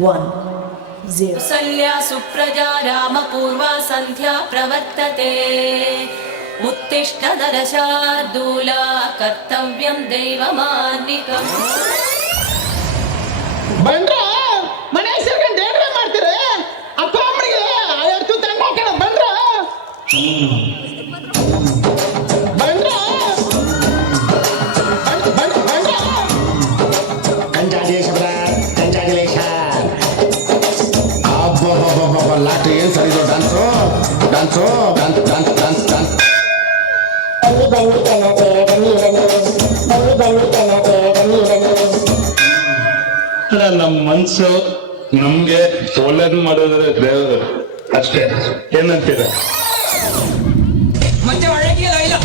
0. कौसल्या सुप्रजा रामपूर्वा सन्ध्या प्रवर्तते उत्तिष्ठ नरशार्दूला कर्तव्यं दैवमान्विकम्. ಬಂದ್ರ ಮನೆ ಸೇರ್ಕೊಂಡು ಏನ್ರ ಮಾಡ್ತೀರಿ ಅಪ್ಪ ಅಮ್ಮನಿಗೆ ಆಯರ್ತು ತಂಡ ಹಾಕೋಣ ಬಂದ್ರ ಲಾಟ್ರಿ ಏನ್ ಸರಿ dance dance dance dance dance dance ನಮ್ಮ ಮನ್ಸು ನಮ್ಗೆ ಒಳ್ಳೇದು ಮಾಡೋದ್ರೆ ದೇವರು ಅಷ್ಟೇ. ಏನಂತೀರ? ಮತ್ತೆ ಒಳಗಿಲ್ಲ ಇಲ್ಲ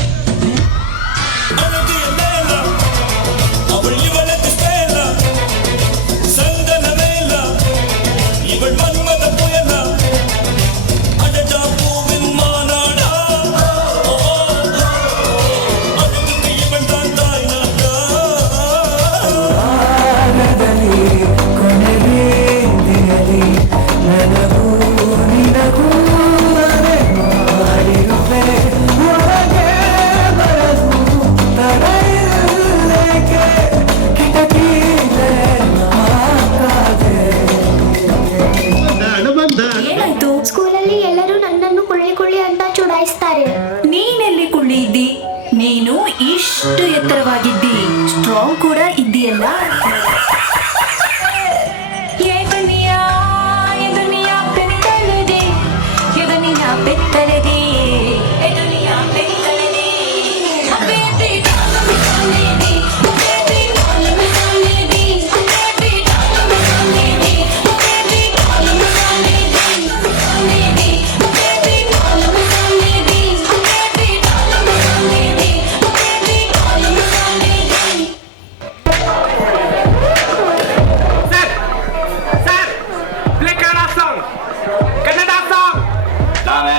ಏನಾಯ್ತು? ಸ್ಕೂಲಲ್ಲಿ ಎಲ್ಲರೂ ನನ್ನನ್ನು ಕುಳ್ಳಿ ಕುಳ್ಳಿ ಅಂತ ಚುಡಾಯಿಸ್ತಾರೆ. ನೀನೆಲ್ಲಿ ಕುಳ್ಳಿ ಇದ್ದಿ? ನೀನು ಇಷ್ಟು ಎತ್ತರವಾಗಿದ್ದಿ, ಸ್ಟ್ರಾಂಗ್ ಕೂಡ ಇದ್ದೀಯಲ್ಲ.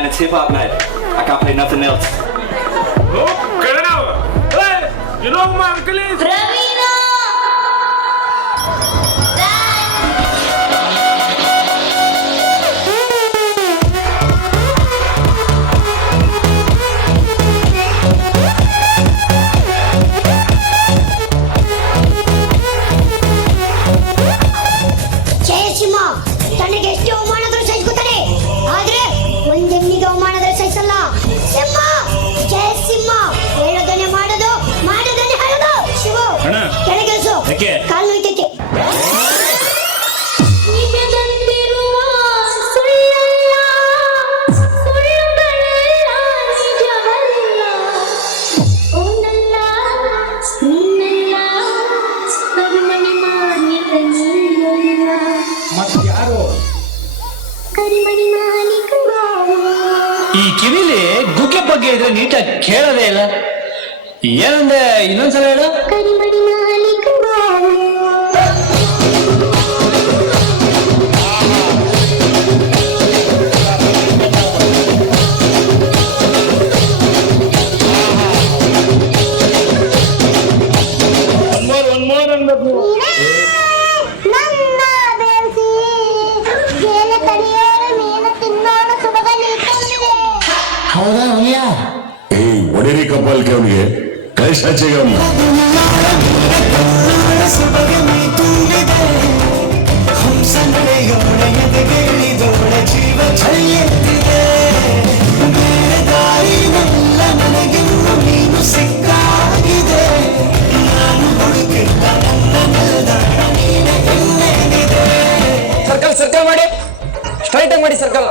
It's hip-hop night. I can't play nothing else. Oh, cut it out! Hey, you know who my uncle is? Ravina! Jayasimha ತನಗೆ ಎಷ್ಟು ಅವಮಾನಗಳು ಸಹಿಸ್ಕೊತಾನೆ, ಆದ್ರೆ ಒಂದೆನ್ನಿಗೆ ಅವಮಾನಗಳು ಸಹಿಸಲ್ಲ. ಸಿಂಹ ಜಯಸಿಂಹ ಹೇಳೋದನ್ನೇ ಮಾಡೋದು, ಮಾಡೋದನ್ನೇ ಹೇಳೋದು. ಶಿವು ಕೆಳಗಿಳಿಸು, ಕಾಲು ನೋಯ್ತೈತೆ. ಈ ಕಿವಿಲಿ ಗುಗ್ಗೆ ಬಗ್ಗೆ ಇದ್ರೆ ನೀಟಾಗಿ ಕೇಳೋದೇ ಇಲ್ಲ. ಏನಂದ್ರೆ ಇನ್ನೊಂದ್ಸಲ ಹೇಳು. One more ಅನ್ಬೇಕು. ಹೌದಾ ಹುಲಿಯ? ಒಡೇರಿ ಕಬ್ಬಲ್ಗೆ ಅವನಿಗೆ ಕಳಿಸಾಚೆಗೆ ಅವನು ಸರ್ಕಲ್ ಮಾಡಿ, ಸ್ಟ್ರೈಟ್ ಆಗಿ ಮಾಡಿ ಸರ್ಕಲ್.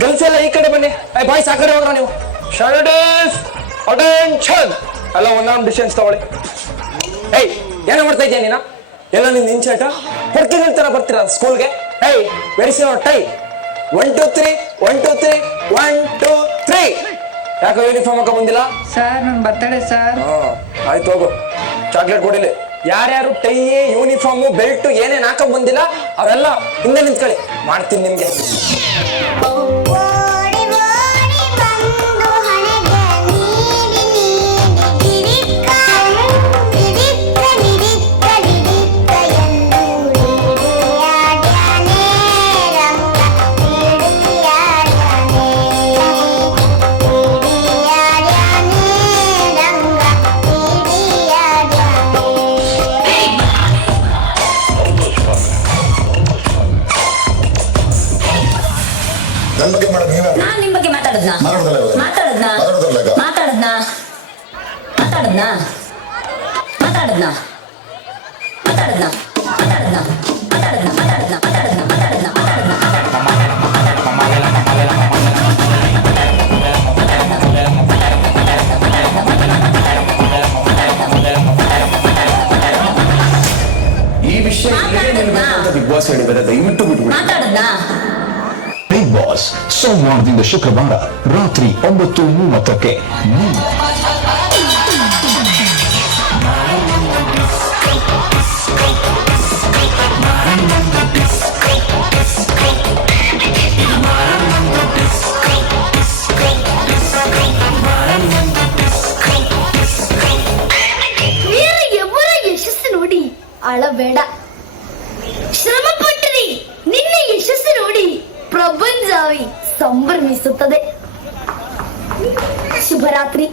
ಗರ್ಲ್ಸ್ ಎಲ್ಲ ಈ ಕಡೆ ಬನ್ನಿ, ಬಾಯ್ಸ್ ಆ ಕಡೆ ಹೋಗ್ರ. ನೀವು ಸ್ಟಡೀಸ್ ಅಟೆನ್ಷನ್ ಎಲ್ಲ ಒಂದೊಂದು ಡಿಸ್ಟೆನ್ಸ್ ತಗೊಳ್ಳಿ. ಏಯ್ ಏನೋ ಮಾಡ್ತಾ ಇದ್ಯಾ ನೀನು? ಎಲ್ಲ ನಿನ್ ಇನ್ಶರ್ಟ್ ಹೊಡ್ತೀನಿ ತರ ಬರ್ತೀರಾ ಸ್ಕೂಲ್ಗೆ? ಏಯ್ ವೆರಿಸಿ ಅವರ್ ಟೈ 1 2 3 1 2 3 1 2 3. ಯಾಕೆ ಯೂನಿಫಾರ್ಮ್ ಹಾಕ ಬಂದಿಲ್ಲ? ಸರ್ ನನ್ನ ಬರ್ತಡೇ ಸರ್. ಆಯ್ತು ಹೋಗು, ಚಾಕ್ಲೇಟ್ ಕೊಡಿಲಿ. ಯಾರ್ಯಾರು ಟೈ ಯೂನಿಫಾರ್ಮ್ ಬೆಲ್ಟ್ ಏನೇನ್ ಹಾಕ ಬಂದಿಲ್ಲ ಅವೆಲ್ಲ ಹಿಂದೆ ನಿಂತ್ಕೊಳ್ಳಿ, ಮಾಡ್ತೀನಿ ನಿಮ್ಗೆ. ಬಾಸ್ ಹೇಳಿದ್ದಾರೆ, ದಯವಿಟ್ಟು ಬಿಟ್ಬಿಡಿ. ಮಾತಾಡದ್ನಾ? ಬಿಗ್ ಬಾಸ್ ಸೋಮವಾರದಿಂದ ಶುಕ್ರವಾರ ರಾತ್ರಿ 9:30ಕ್ಕೆ. ಬೇರೆಯವರ ಯಶಸ್ಸು ನೋಡಿ ಅಳಬೇಡ, ಶ್ರಮ ಪಟ್ಟರಿ. ನಿನ್ನ ಯಶಸ್ಸು ನೋಡಿ ಪ್ರಪಂಚವೇ ಸಂಭ್ರಮಿಸುತ್ತದೆ. ಶುಭರಾತ್ರಿ.